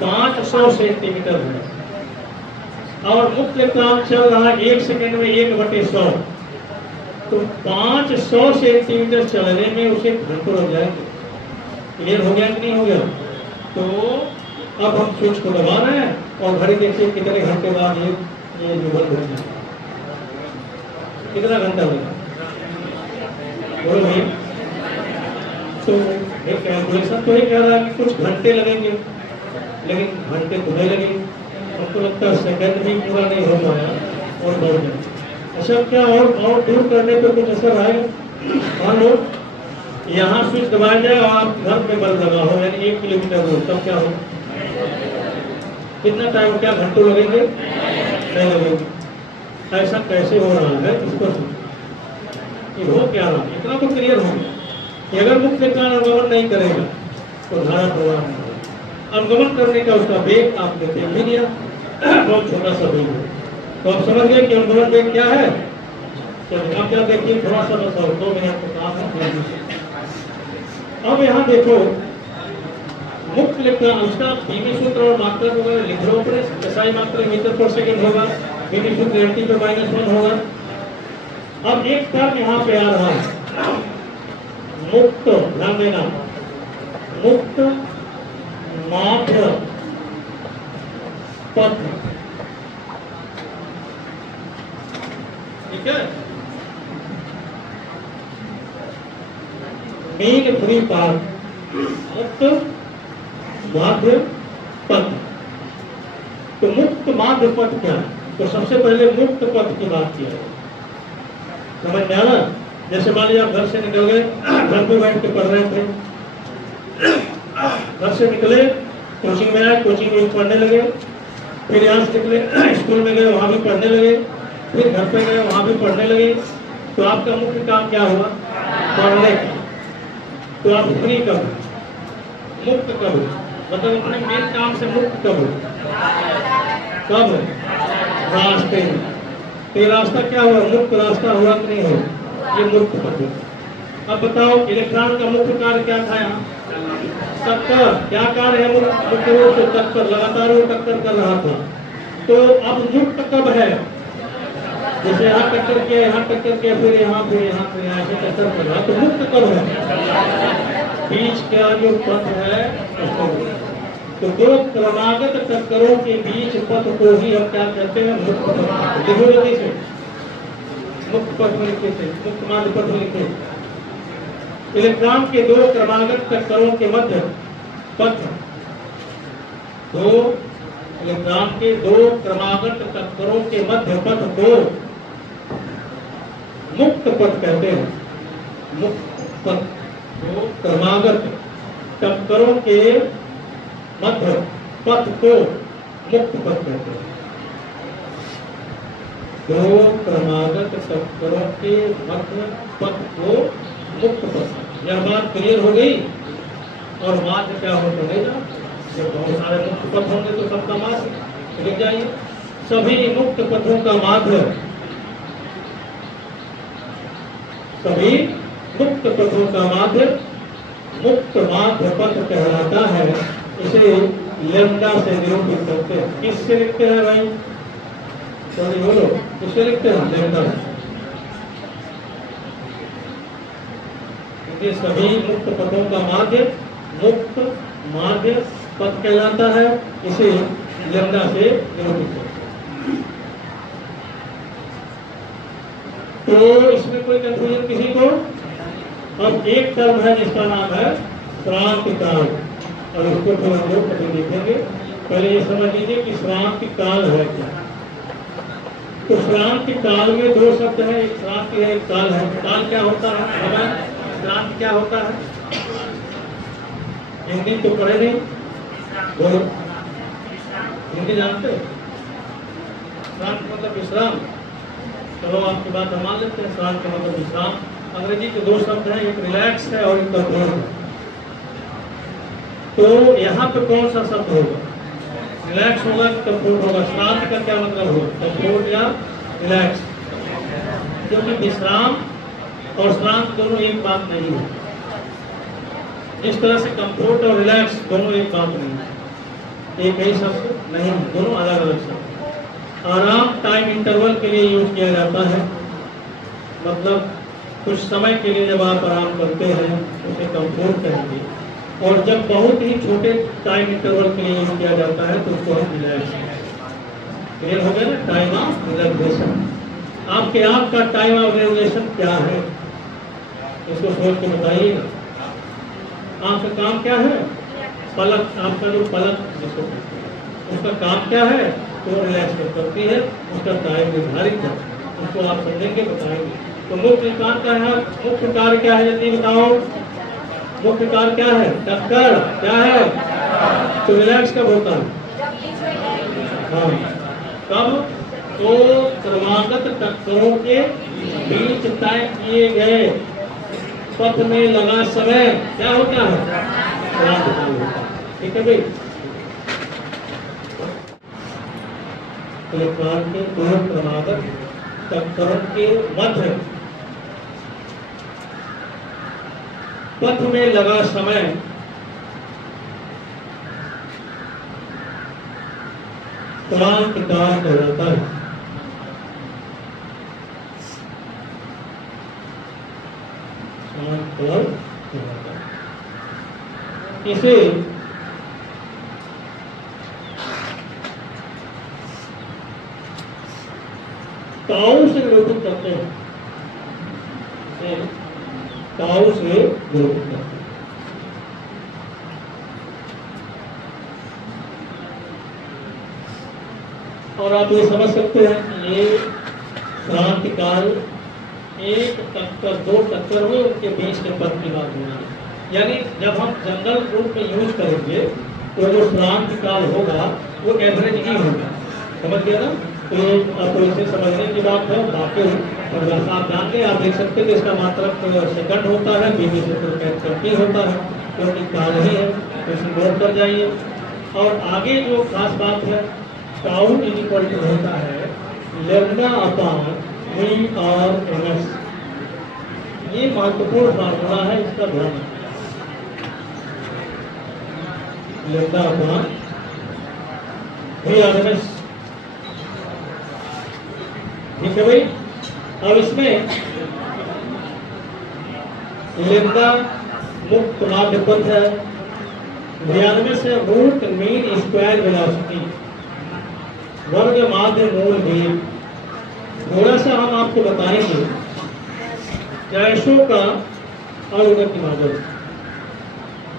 500 सेंटीमीटर है और मुक्त इलेक्ट्रॉन चल रहा है 1 सेकंड में 1/100, तो 500 सेंटीमीटर चलने में उसे घंटों लग जाएंगे। क्लियर हो गया कि नहीं हो गया? तो अब हम स्विच को दबा रहे हैं और घड़ी देखिए कितने घंटे बाद ये जो बल्ब है, कितना घंटा लगा, बोलो भाई। तो एक कैलकुलेशन तो ये कह रहा है कि कुछ घंटे लगेंगे, लेकिन घंटे तुम्हें लगे हमको लगता है सेकंड भी पूरा नहीं हो पाया और बढ़ गया। अच्छा, क्या और दूर करने पे कुछ असर आएगा? मान लो यहाँ स्विच दबाया जाए और आप घर पे बल्ब लगा हो, यानी 1 किलोमीटर दूर, तब क्या हो? कितना टाइम, क्या घंटों लगेंगे? नहीं लगेंगे। ऐसा कैसे हो रहा है, इसको ये हो क्या रहा है? इतना तो क्लियर हो गया कि अगर मुख्य कारण अनुगमन नहीं करेगा तो धारा प्रवाह नहीं होगा। अनुगमन करने का उसका वेग आपने देख भी दिया, बहुत छोटा सा वेग है। तो आप समझ गए कि अनुगमन वेग क्या है। चलिए आप क्या देखिए, थोड़ा सा बस और 2 मिनट का काम है। अब यहाँ देखो, मुक्त लिखना, उसका धीमी सूत्र और मात्रा वगैरह लिख लो अपने। SI मात्रा मीटर पर सेकंड होगा, धीमी सूत्र NT पे -1 होगा। अब एक टर्म यहाँ पे आ रहा है मुक्त, ध्यान देना, मुक्त माध्य पथ, ठीक है। मीन फ्री पाथ, मुक्त माध्य पथ। तो मुक्त माध्य पथ क्या है? तो सबसे पहले मुक्त पथ की बात की है, समझ में आना। जैसे मान लीजिए आप घर से निकल गए, घर पे बैठ के पढ़ रहे थे, घर से निकले, कोचिंग में आए, कोचिंग में पढ़ने लगे, फिर यहाँ से निकले, स्कूल में गए, वहाँ भी पढ़ने लगे, फिर घर पे गए, वहाँ भी पढ़ने लगे। तो आपका मुख्य काम क्या हुआ? पढ़ने का। तो आप फ्री कब, मुक्त कब, मतलब अपने मेन काम से मुक्त कब? कब? रास्ते में। तो ये रास्ता क्या हुआ? मुक्त रास्ता हुआ कि नहीं हुआ? ये मुक्त पथ। अब बताओ, इलेक्ट्रॉन का मुख्य कार्य क्या था यहाँ? टक्कर। क्या कार्य है मुख्य रूप से? टक्कर, लगातार वो टक्कर कर रहा था। तो अब मुक्त कब है? जैसे यहाँ टक्कर किया, यहाँ टक्कर किया, फिर यहाँ ऐसे टक्कर कर रहा, तो मुक्त कब है? बीच का जो पथ है उसको। तो दो क्रमागत टक्करों के बीच पथ को ही हम क्या कहते हैं? मुक्त पथ। देखो जल्दी से, मुक्त पथ में लिखे थे, मुक्त माध्य पथ में लिखे। इलेक्ट्रॉन के दो क्रमागत टक्करों के मध्य पथ, दो इलेक्ट्रॉन के दो क्रमागत टक्करों के मध्य पथ को मुक्त पथ कहते हैं। मुक्त पथ, दो क्रमागत टक्करों के मध्य पथ को मुक्त पथ कहते हैं। दो क्रमागत टक्करों के मध्य पथ को मुक्त पथ। यह बात क्लियर हो गई। और माध्य क्या हो चलेगा? जब बहुत सारे मुक्त पथ होंगे तो सबका माध्य लिख जाइए। सभी मुक्त पथों का माध्य, सभी मुक्त पथों का माध्य मुक्त माध्य पथ कहलाता है। इसे लैम्डा से निरूपित करते हैं। किससे लिखते हैं भाई? चलिए बोलो, किससे लिखते हैं? लैम्डा से। सभी मुक्त पथों का माध्य मुक्त माध्य पथ कहलाता है। इसे लैम्डा से निरूपित करते हैं। तो इसमें कोई कंफ्यूजन किसी को? अब एक टर्म है जिसका नाम है श्रांति काल, और उसको फिर हम लोग कभी देखेंगे। पहले ये समझ लीजिए कि श्रांति काल है क्या। तो श्रांति काल में दो शब्द है, एक श्रांति है, एक काल है। काल क्या होता है? श्रांति क्या होता है? हिंदी तो पढ़े नहीं, बोलो, हिंदी जानते हो? श्रांति मतलब विश्राम। चलो आपकी बात हम मान लेते हैं, श्रांति मतलब विश्राम। अंग्रेजी के दो शब्द हैं, एक रिलैक्स है और एक कंट्रोल है। तो यहाँ पे कौन सा शब्द होगा? रिलैक्स होगा कि कंफर्ट होगा? श्रांति का क्या मतलब होगा? कंफर्ट या रिलैक्स? क्योंकि विश्राम और श्रांत दोनों एक बात नहीं है। इस तरह से कंफर्ट और रिलैक्स दोनों एक बात नहीं है, एक ही शब्द नहीं, दोनों अलग अलग शब्द। आराम टाइम इंटरवल के लिए यूज किया जाता है, मतलब कुछ समय के लिए जब आप आराम करते हैं उसे कंफर्ट कहेंगे। और जब बहुत ही छोटे टाइम इंटरवल के लिए यूज किया जाता है तो उसको हम रिलैक्स। क्लियर हो गया ना? Time of relaxation. आपके आप का टाइम ऑफ रिलैक्सेशन क्या है? इसको सोच के बताइएगा। आपका काम क्या है? पलक, आपका जो पलक जिसको उसका काम क्या है, तो रिलैक्स करती है, उसका टाइम निर्धारित है, उसको आप समझेंगे, बताएंगे। तो मुख्य कार्य क्या है, मुख्य कार्य क्या है, जल्दी बताओ। मुख्य कार्य क्या है, टक्कर क्या है, तो रिलैक्स कब होता है, हाँ कब, तो क्रमागत टक्करों के बीच तय किए गए पथ में लगा समय क्या होता है, क्रांत काल होता है। ठीक है भाई, तो क्रांत के दो क्रमागत टक्करों के मध्य पथ में लगा समय क्रांत काल कहलाता है। क्रांत काल कहलाता है। इसे ताऊ से निरूपित करते हैं, ताऊ से निरूपित करते हैं। और आप ये समझ सकते हैं कि ये क्रांति काल एक टक्कर, दो टक्कर हुए, उनके बीच के पथ की बात हो रही है। यानी जब हम जनरल रूप में यूज करेंगे तो जो क्रांति काल होगा वो एवरेज ही होगा, समझ गया ना। तो आपको इसे समझने की बात है, बाकी आप जानते हैं, आप देख सकते हैं कि इसका मात्रक सेकंड होता है, बीवी से करती होता है, क्योंकि काल ही है, तो इसे नोट कर जाइए। और आगे जो खास बात है, टाउ इज इक्वल टू होता है लैम्डा अपॉन वी और एमएस। ये महत्वपूर्ण फार्मूला है, इसका ध्यान रखिए, लैम्डा अपॉन वी और एमएस। ठीक है भाई, अब इसमें लैम्डा मुक्त माध्य पथ है, 92 से रूट मीन स्क्वायर वेलोसिटी, वर्ग माध्य मूल वेग। थोड़ा सा हम आपको बताएंगे गैसों का अणुगति मॉडल।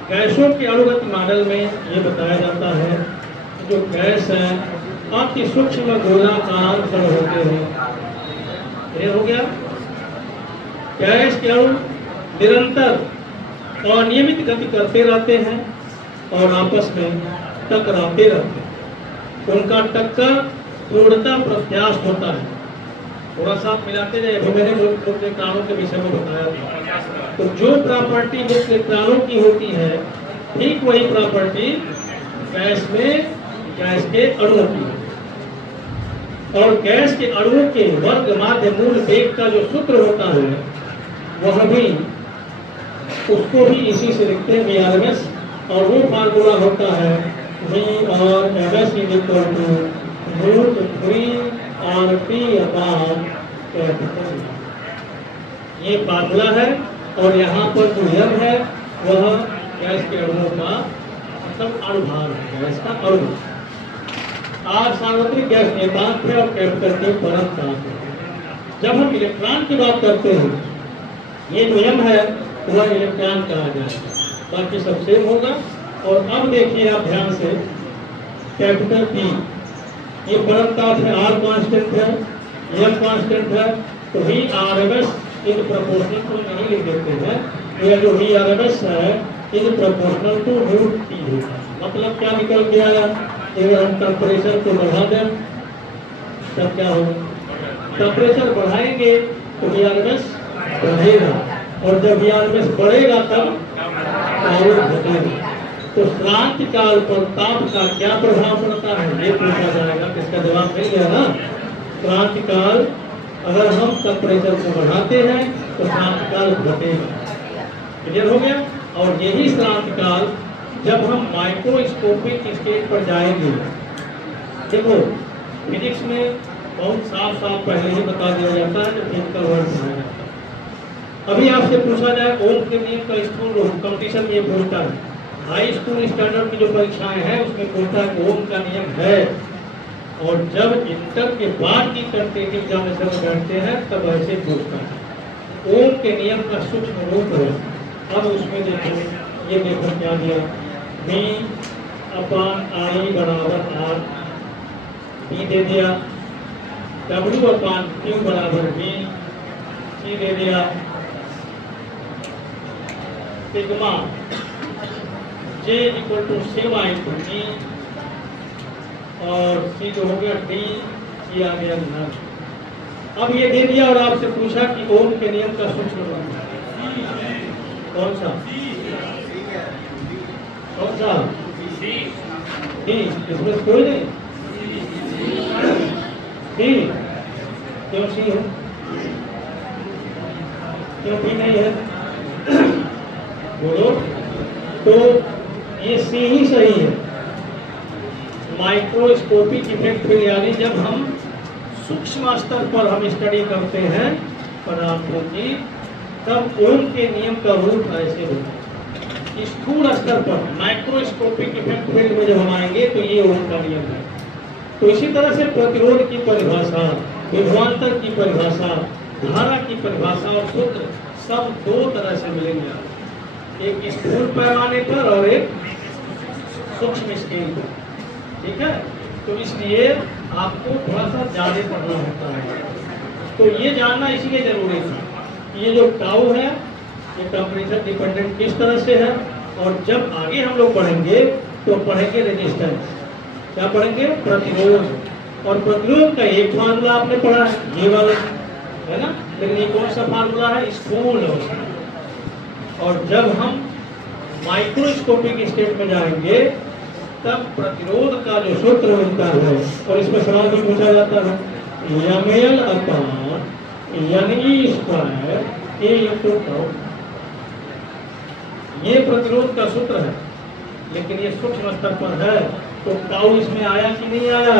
गैसों के अणुगति मॉडल में ये बताया जाता है कि जो गैस है अति सूक्ष्म गोलाकार कण होते हैं। ये हो गया, गैस के अणु निरंतर और नियमित गति करते रहते हैं और आपस में टकराते रहते हैं। उनका टक्कर पूर्णतः प्रत्यास्थ होता है। थोड़ा सा मिलाते जाए, अभी मैंने मुक्त इलेक्ट्रॉनों के विषय में बताया था। तो जो प्रॉपर्टी मुक्त इलेक्ट्रॉनों की होती है, ठीक वही प्रॉपर्टी गैस में गैस के अणुओं की है। और गैस के अणुओं के वर्ग माध्य मूल वेग का जो सूत्र होता है वह भी, उसको भी इसी से लिखते हैं VRMS, और वो फार्मूला होता है VRMS is equal to root 3RP upon capital. ये फार्मूला है, और यहाँ पर जो यम है वह गैस के अणुओं का मतलब अणुभार है, गैस का अणु। R सार्वत्रिक गैस नियतांक है और कैपिटल T परमाणु है। जब हम इलेक्ट्रॉन की बात करते हैं, ये जो M है वह इलेक्ट्रॉन कहा जाएगा, बाकी सब सेम होगा। और अब देखिए आप ध्यान से, कैपिटल P ये परमाणु है, R कांस्टेंट है, M कांस्टेंट है, तो VRMS इन प्रोपोर्शनल को नहीं लिख देते हैं, यह जो VRMS है इन प्रोपोर्शनल टू रूट T होगा। मतलब क्या निकल गया, अगर हम टेम्परेचर को बढ़ा दें तब क्या होगा, टेम्परेचर बढ़ाएंगे तो VRMS बढ़ेगा, और जब VRMS बढ़ेगा तब पावर घटेगा। तो क्रांति काल पर ताप का क्या प्रभाव पड़ता है, ये पूछा जाएगा, इसका जवाब मिल गया ना। क्रांति काल अगर हम टेम्परेचर को बढ़ाते हैं तो क्रांति काल घटेगा। क्लियर हो गया। और यही क्रांति काल जब हम माइक्रोस्कोपिक स्टेज पर जाएंगे, देखो फिजिक्स में बहुत साफ साफ पहले ही बता दिया जाता है, जो फिजिकल वर्ड बनाया जाता है। अभी आपसे पूछा जाए ओम के नियम का, स्कूल कंपटीशन में पूछता है, हाई स्कूल स्टैंडर्ड की जो परीक्षाएं हैं उसमें पूछता है कि ओम का नियम है, और जब इंटर के बाद की कंपटीटिव एग्जामिनेशन में बैठते हैं तब ऐसे पूछता है। ओम के नियम का सूक्ष्म रूप है। अब उसमें देखो, ये देखो क्या दिया, V अपॉन आई बराबर आर, बी दे दिया, डब्ल्यू अपॉन क्यू बराबर बी, सी दे दिया, sigma J equal to sigma into D, और सी जो हो गया डी, सी आ गया धन। अब ये दे दिया और आपसे पूछा कि ओम के नियम का सूत्र कौन सा? कौन सा? डी। इसमें कोई नहीं डी, क्यों सी है, क्यों डी नहीं है? बोलो। तो ये सी ही सही है। माइक्रोस्कोपिक इफेक्ट फिर यानी जब हम सूक्ष्म स्तर पर हम स्टडी करते हैं पदार्थों की, तब ओम के नियम का रूप ऐसे होता है। स्थूल स्तर पर माइक्रोस्कोपिक इफेक्ट फील्ड में जब हम आएंगे तो ये ओम का नियम है। तो इसी तरह से प्रतिरोध की परिभाषा, विभवांतर की परिभाषा, धारा की परिभाषा और सूत्र सब दो तरह से मिलेंगे, एक स्थूल पैमाने पर और एक सूक्ष्म स्केल पर। ठीक है, तो इसलिए आपको थोड़ा सा ज्यादा पढ़ना होता है। तो ये जानना इसलिए जरूरी था। ये जो टाउ है ये टेम्परेचर डिपेंडेंट किस तरह से है, और जब आगे हम लोग पढ़ेंगे तो पढ़ेंगे रेजिस्टेंस। क्या पढ़ेंगे? प्रतिरोध। और प्रतिरोध का एक फार्मूला आपने पढ़ा है, ये वाला है ना, लेकिन ये कौन सा फार्मूला है? स्थूल। और जब हम माइक्रोस्कोपिक स्टेट में जाएंगे तब प्रतिरोध का जो सूत्र मिलता है, और इसमें सवाल भी पूछा जाता है, एमएल अपॉन एनई स्क्वायर ए इंटू टाउ। ये प्रतिरोध का सूत्र है, लेकिन ये सूक्ष्म स्तर पर है, तो टाउ इसमें आया कि नहीं आया?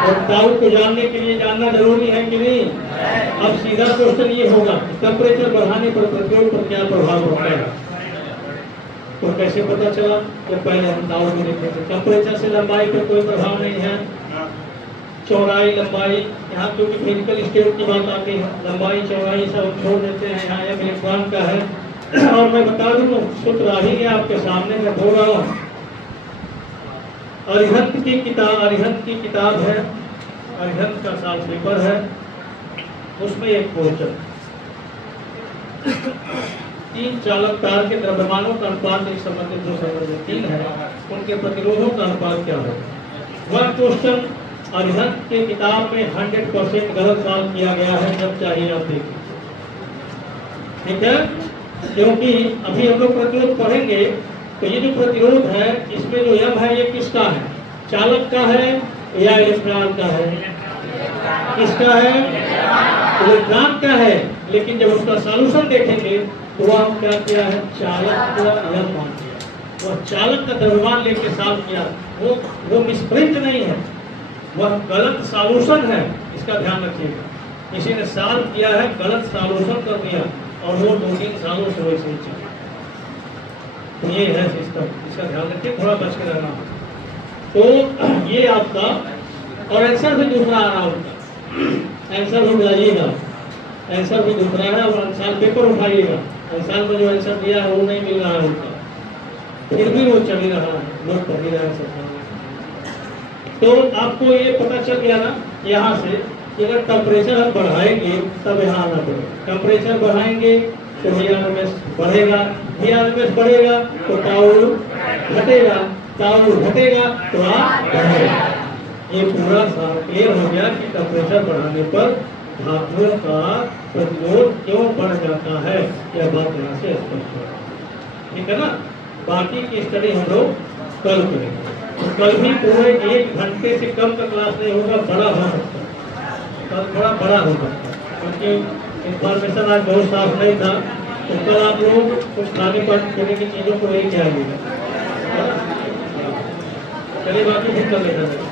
और टाउ को जानने के लिए जानना जरूरी है कि नहीं? अब सीधा क्वेश्चन ये होगा, टेम्परेचर बढ़ाने पर प्रतिरोध पर क्या प्रभाव पड़ता है? तो कैसे पता चला? तो पहले हम टाउ में देखे थे, टेम्परेचर से लंबाई पर कोई प्रभाव नहीं है, चौड़ाई लंबाई, यहाँ क्योंकि फिजिकल स्टेट की बात आती है, लंबाई चौड़ाई सब छोड़ देते हैं, यहाँ एक इलेक्ट्रॉन का है। और मैं बता दूं सूत्र आ ही गया आपके सामने, मैं बोल रहा हूँ। अरिहंत की किताब है, अरिहंत का साल पेपर है, उसमें एक क्वेश्चन, 3 चालक तार के द्रव्यमानों का अनुपात एक संबंधित जो संबंधित 3 है, उनके प्रतिरोधों का अनुपात क्या है? वह क्वेश्चन अरिहंत के किताब में 100% गलत सॉल्व किया गया है, जब चाहिए आप देखिए। ठीक है, क्योंकि अभी हम लोग प्रतिरोध पढ़ेंगे, तो ये जो प्रतिरोध है इसमें जो यम है ये किसका है? चालक का है या इलेक्ट्रॉन का है? किसका है? इलेक्ट्रॉन का है। लेकिन जब उसका सॉल्यूशन देखेंगे तो वह हम क्या किया है? चालक को यम मान दिया, वह चालक का द्रव्यमान लेके सॉल्व किया। वो मिसप्रिंट नहीं है, वह गलत सॉल्यूशन है, इसका ध्यान रखिएगा। किसी ने सॉल्व किया है, गलत सॉल्यूशन कर दिया, और वो 2-3 सालों से वैसे ही चला। तो ये है सिस्टम, इसका ध्यान रखिए, थोड़ा बच के रहना। तो ये आपका, और आंसर भी दूसरा आ रहा होगा, आंसर भी मिलाइएगा, आंसर भी दूसरा है, और आंसर पेपर उठाइएगा, आंसर में जो आंसर दिया है वो नहीं मिल रहा है उनका, फिर भी वो चल ही रहा है, लोग पढ़ ही रहे हैं सब। तो आपको ये पता चल गया ना यहाँ से कि अगर टेम्परेचर हम बढ़ाएंगे तब यहाँ आना पड़ेगा। टेम्परेचर बढ़ाएंगे तो VRMS बढ़ेगा, VRMS बढ़ेगा तो टाउ घटेगा, टाउ घटेगा तो आप बढ़ेगा। ये पूरा क्लियर हो गया कि टेम्परेचर बढ़ाने पर धातुओं का प्रतिरोध क्यों बढ़ जाता है, यह बात यहाँ से स्पष्ट है। ठीक है ना। बाकी की स्टडी हम लोग कल करेंगे। कल भी पूरे 1 घंटे से कम का क्लास नहीं होगा, बड़ा हो सकता है, कल थोड़ा बड़ा होगा, क्योंकि इंफॉर्मेशन आज बहुत साफ नहीं था। तो कल आप लोग कुछ खाने पीने की चीज़ों को लेके आइएगा। चलिए बाकी फिर कर लेते हैं।